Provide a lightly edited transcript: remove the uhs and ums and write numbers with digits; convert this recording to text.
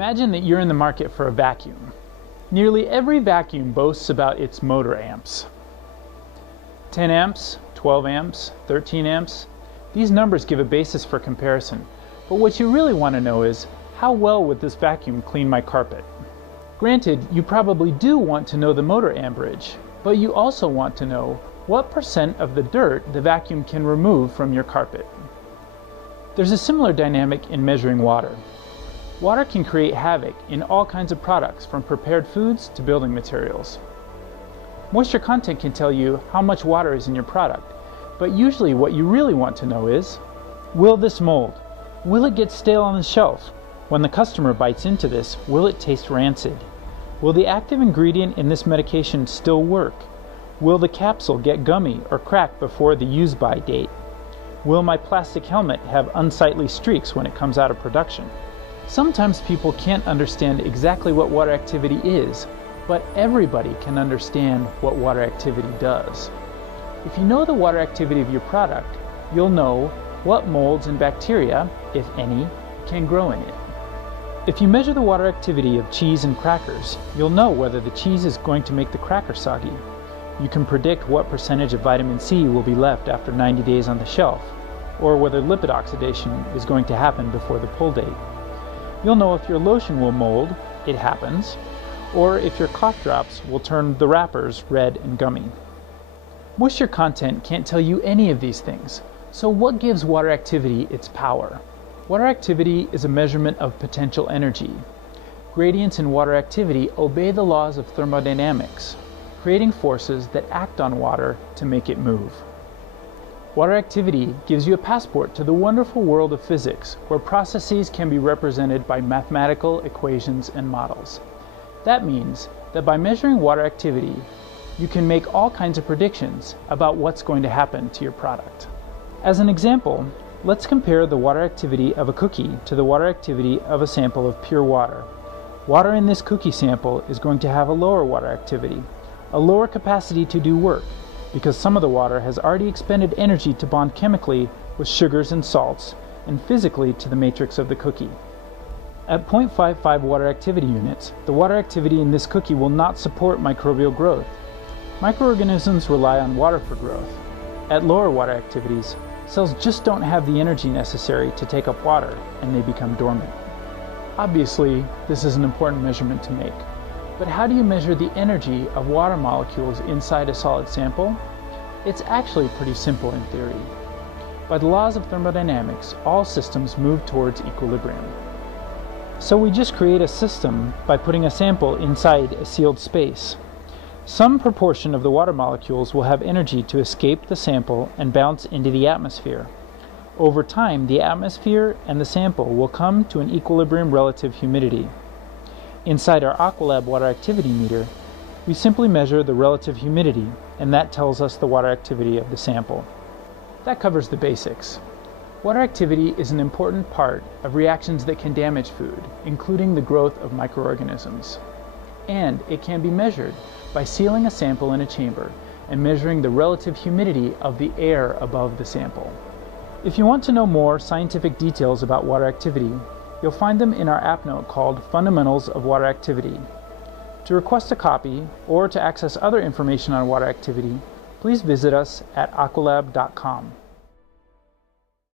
Imagine that you're in the market for a vacuum. Nearly every vacuum boasts about its motor amps. 10 amps, 12 amps, 13 amps. These numbers give a basis for comparison, but what you really want to know is, how well would this vacuum clean my carpet? Granted, you probably do want to know the motor amperage, but you also want to know what % of the dirt the vacuum can remove from your carpet. There's a similar dynamic in measuring water. Water can create havoc in all kinds of products, from prepared foods to building materials. Moisture content can tell you how much water is in your product, but usually what you really want to know is, will this mold? Will it get stale on the shelf? When the customer bites into this, will it taste rancid? Will the active ingredient in this medication still work? Will the capsule get gummy or crack before the use-by date? Will my plastic helmet have unsightly streaks when it comes out of production? Sometimes people can't understand exactly what water activity is, but everybody can understand what water activity does. If you know the water activity of your product, you'll know what molds and bacteria, if any, can grow in it. If you measure the water activity of cheese and crackers, you'll know whether the cheese is going to make the cracker soggy. You can predict what percentage of vitamin C will be left after 90 days on the shelf, or whether lipid oxidation is going to happen before the pull date. You'll know if your lotion will mold, it happens, or if your cough drops will turn the wrappers red and gummy. Moisture content can't tell you any of these things, so what gives water activity its power? Water activity is a measurement of potential energy. Gradients in water activity obey the laws of thermodynamics, creating forces that act on water to make it move. Water activity gives you a passport to the wonderful world of physics, where processes can be represented by mathematical equations and models. That means that by measuring water activity, you can make all kinds of predictions about what's going to happen to your product. As an example, let's compare the water activity of a cookie to the water activity of a sample of pure water. Water in this cookie sample is going to have a lower water activity, a lower capacity to do work, because some of the water has already expended energy to bond chemically with sugars and salts, and physically to the matrix of the cookie. At 0.55 water activity units, the water activity in this cookie will not support microbial growth. Microorganisms rely on water for growth. At lower water activities, cells just don't have the energy necessary to take up water, and they become dormant. Obviously, this is an important measurement to make. But how do you measure the energy of water molecules inside a solid sample? It's actually pretty simple in theory. By the laws of thermodynamics, all systems move towards equilibrium. So we just create a system by putting a sample inside a sealed space. Some proportion of the water molecules will have energy to escape the sample and bounce into the atmosphere. Over time, the atmosphere and the sample will come to an equilibrium relative humidity. Inside our AquaLab water activity meter, we simply measure the relative humidity, and that tells us the water activity of the sample. That covers the basics. Water activity is an important part of reactions that can damage food, including the growth of microorganisms. And it can be measured by sealing a sample in a chamber and measuring the relative humidity of the air above the sample. If you want to know more scientific details about water activity, you'll find them in our app note called Fundamentals of Water Activity. To request a copy or to access other information on water activity, please visit us at aqualab.com.